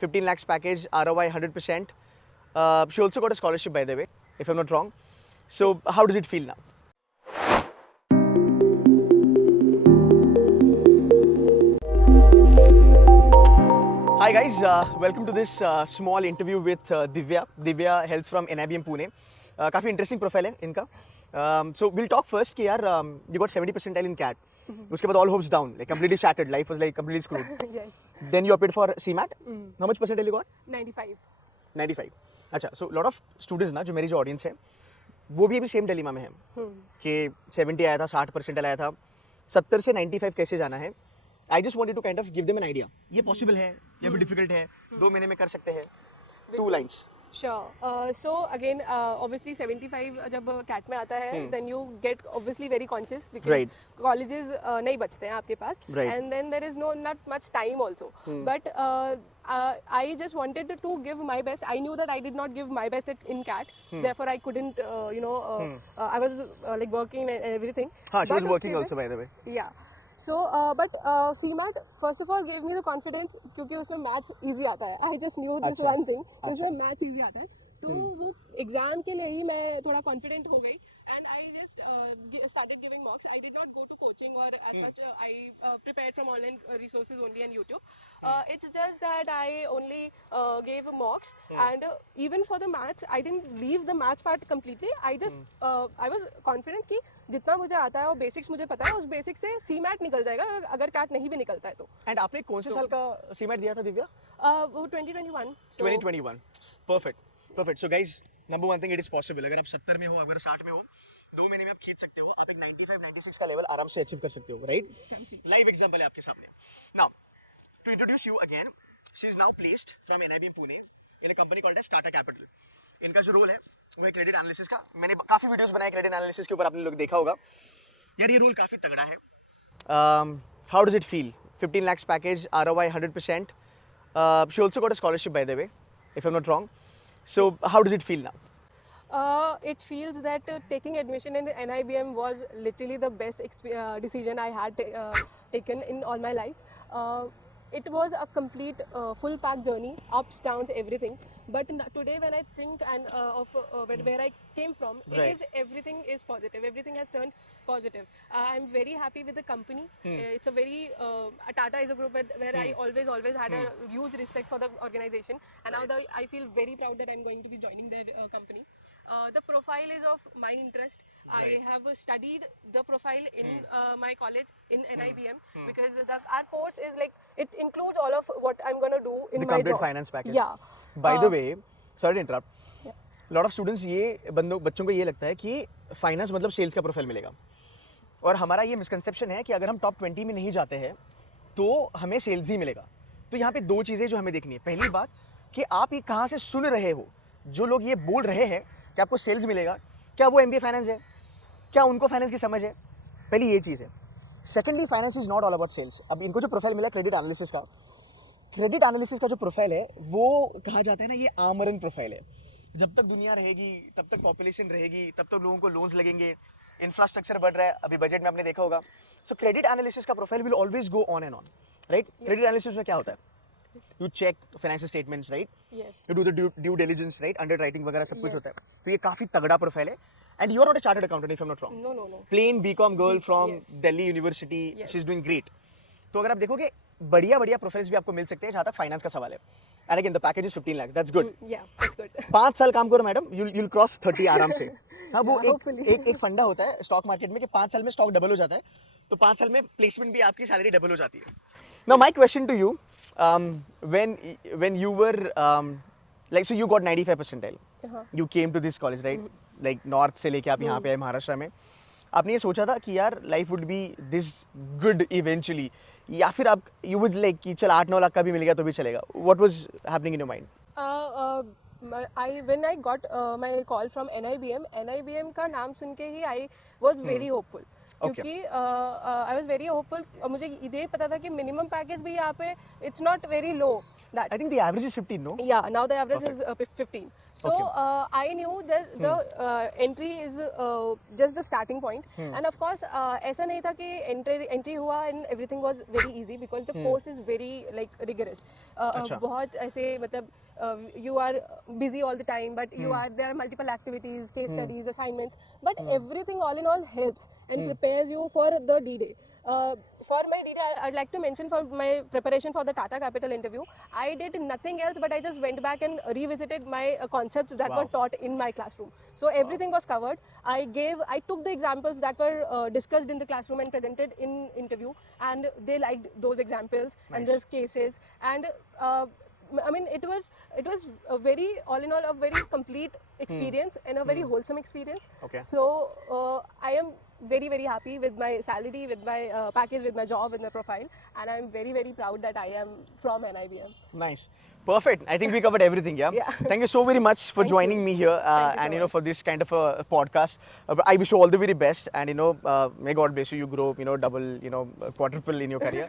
15 lakhs package, ROI 100%. She also got a scholarship, by the way, if I'm not wrong. So how does it feel now? Hi guys, welcome to this small interview with Divya. Divya hails from NIBM Pune. काफ़ी interesting profile है इनका. So we'll talk first कि यार you got 70 percentile in CAT. उसके बाद all hopes down, like completely shattered. Life was like completely screwed. Yes. Then you applied for CMAT. How much percentile you got? 95. 95. अच्छा, so lot of students ना जो मेरी जो audience है, वो भी अभी सेम डिलेमा में है कि 70 आया था, 60 परसेंटाइल आया था, 70 से 95 कैसे जाना है. I just wanted to kind of give them an idea. ये पॉसिबल है या भी डिफिकल्ट है, 2 महीने में कर सकते हैं. 2 lines. Sure. So again, obviously 75 जब CAT में आता है, then you get obviously very conscious because colleges नहीं बचते हैं आपके पास, and then there is not much time also. But I just wanted to give my best. I knew that I did not give my best in CAT, therefore I couldn't, I was like working and everything. She was working also, by the way. Yeah. So, but CMAT first of all gave me the confidence क्योंकि उसमें maths easy आता है. I just knew this one thing. उसमें maths easy आता है. तो वो exam के लिए ही मैं थोड़ा कॉन्फिडेंट हो गई and I just started giving mocks. I did not go to coaching or as such. I prepared from online resources only and YouTube. It's just that I only gave mocks and even for the maths I didn't leave the maths part completely. I just I was confident कि जितना मुझे आता है और basics मुझे पता है उस बेसिक से CMAT निकल जाएगा अगर CAT नहीं भी निकलता है तो. एंड आपने कौन से साल का CMAT दिया था दिव्या? वो 2021. 2021. Perfect. So guys, number one thing, it is possible. अगर आप 70 में हो, अगर 60 में हो, 2 महीने में आप खींच सकते हो. आप एक 95, 96 का लेवल आराम से अचीव कर सकते हो, राइट? लाइव एग्जांपल है आपके सामने. Now, to introduce you again, she is now placed from NIBM Pune in a company called as Tata Capital. इनका जो रोल है वो है क्रेडिट एनालिसिस का. मैंने काफी वीडियोस बनाए क्रेडिट एनालिसिस के ऊपर, आपने लोग देखा होगा. यार ये रोल काफी तगड़ा है. How does it feel? 15 lakhs package, ROI 100%. She also got a scholarship, by the way, if I'm not wrong. So how does it feel now? It feels that taking admission in NIBM was literally the best decision I had taken in all my life. It was a complete full pack journey, ups, downs, everything. But today when I think and of where I came from, everything is positive. Everything has turned positive. I'm very happy with the company. It's a very Tata is a group where I always had a huge respect for the organization, and now I feel very proud that I'm going to be joining their company. The profile is of my interest. I have studied the profile in my college in NIBM because our course is like it includes all of what I'm going to do in the my complete job. Finance package. Yeah. By the way, sorry to interrupt. Lot of students ये बच्चों को ये लगता है कि finance मतलब sales का profile मिलेगा, और हमारा ये मिसकंसेप्शन है कि अगर हम टॉप 20 में नहीं जाते हैं तो हमें सेल्स ही मिलेगा. तो यहाँ पे 2 चीज़ें जो हमें देखनी है. पहली बात कि आप ये कहाँ से सुन रहे हो. जो लोग ये बोल रहे हैं कि आपको सेल्स मिलेगा, क्या वो MBA फाइनेंस है? क्या उनको फाइनेंस की समझ है? पहली ये चीज़ है. Secondly, finance is not all about sales. अब इनको जो प्रोफाइल मिला क्रेडिट एनालिसिस का जो प्रोफाइल है वो कहा जाता है ना, ये आमरण प्रोफाइल है. जब तक दुनिया रहेगी, तब तक पॉपुलेशन रहेगी, तब तक लोगों को लोन्स लगेंगे, इंफ्रास्ट्रक्चर बढ़ रहा है, अभी बजट में आपने देखा होगा. सो क्रेडिट एनालिसिस का profile will always go on and on, right? Credit analysis में क्या होता है? You check financial statements, right? Yes. You do the due diligence, right? Underwriting वगैरह सब कुछ होता है. तो ये काफी तगड़ा प्रोफाइल है. And you are not a chartered accountant, if I'm not wrong. No. Plain BCom girl from Delhi University. She's doing great. तो अगर आप देखोगे बढ़िया प्रोफाइल्स भी आपको मिल सकते हैं जहाँ तक फाइनेंस का सवाल है. And again, the package is 15 lakhs. That's good. Yeah, that's good. 5 साल काम करो मैडम, you'll cross 30 आराम से. हाँ, वो एक फंडा होता है स्टॉक मार्केट में कि 5 साल में स्टॉक डबल हो जाता है, तो 5 साल में प्लेसमेंट भी आपकी सैलरी डबल हो जाती है. Now my question to you, when you were like, so you got 95 percentile. You came to this college, right? Like north से लेके आप यहाँ पे आए महाराष्ट्र में. आपने ये सोचा था कि यार life would be this good eventually, या फिर आप you would like कि चल 8-9 लाख का भी मिलेगा तो भी चलेगा? What was happening in your mind? When I got my call from NIBM का नाम सुन के ही I was very hopeful. क्योंकि आई वॉज वेरी होपफुल. मुझे ये पता था कि मिनिमम पैकेज भी यहाँ पे it's not very low. that. I think the average is 15, no? Yeah, now the average is 15. So Okay. I knew that the entry is just the starting point. And of course, ऐसा नहीं था कि entry हुआ and everything was very easy because the course is very like rigorous. अच्छा. बहुत ऐसे मतलब you are busy all the time, but there are multiple activities, case studies, assignments, but everything all in all helps and prepares you for the D-Day. For my D-Day, I'd like to mention for my preparation for the Tata Capital interview, I did nothing else, but I just went back and revisited my concepts that were taught in my classroom. So everything was covered. I took the examples that were discussed in the classroom and presented in interview, and they liked those examples and those cases. And I mean, it was a very, all in all, a very complete experience and a very wholesome experience. Okay. So I am very, very happy with my salary, with my package, with my job, with my profile, and I'm very, very proud that I am from NIBM. Nice. Perfect. I think we covered everything, yeah? Yeah. Thank you so very much for Thank joining you. me here Thank you and, so you know, much. for this kind of a podcast. I wish you all the very best and, you know, may God bless you. You grow, you know, double, you know, quadruple in your career.